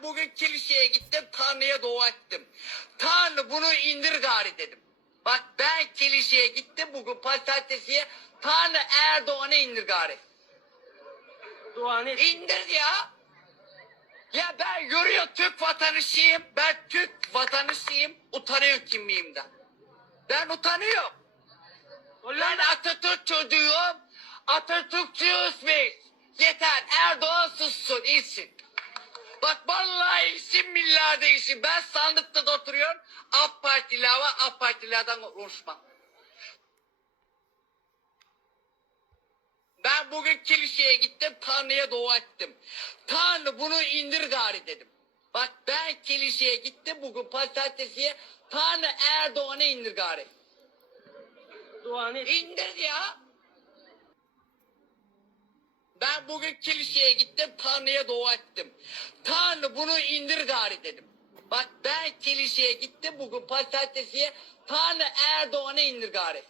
Ben bugün kiliseye gittim Tanrı'ya dua ettim. Tanrı bunu indir gari dedim. Bak ben kiliseye gittim bugün pazartesiye Tanrı Erdoğan'ı indir gari. Duanı et. İndir ya. Ya ben yürüyor Türk vatandaşıyım. Ben Türk vatandaşıyım. Utanıyor kimliğimden. Ben utanıyorum. Ben Atatürk çocuğuyum. Atatürkçüyüz biz. Yeter Erdoğan sussun iyisin. Bak vallahi iyisin milyarda iyisin. Ben sandıkta da oturuyorum. AK Partililer var AK Partililerden konuşmam. Ben bugün kiliseye gittim Tanrı'ya dua ettim. Tanrı bunu indir gari dedim. Bak ben kiliseye gittim bugün pazartesiye Tanrı Erdoğan'ı indir gari. duanı et. İndir ya. Ben bugün kiliseye gittim Tanrı'ya dua ettim. Tanrı bunu indir gari dedim. Bak ben kiliseye gittim bugün pazartesiye Tanrı Erdoğan'ı indir gari.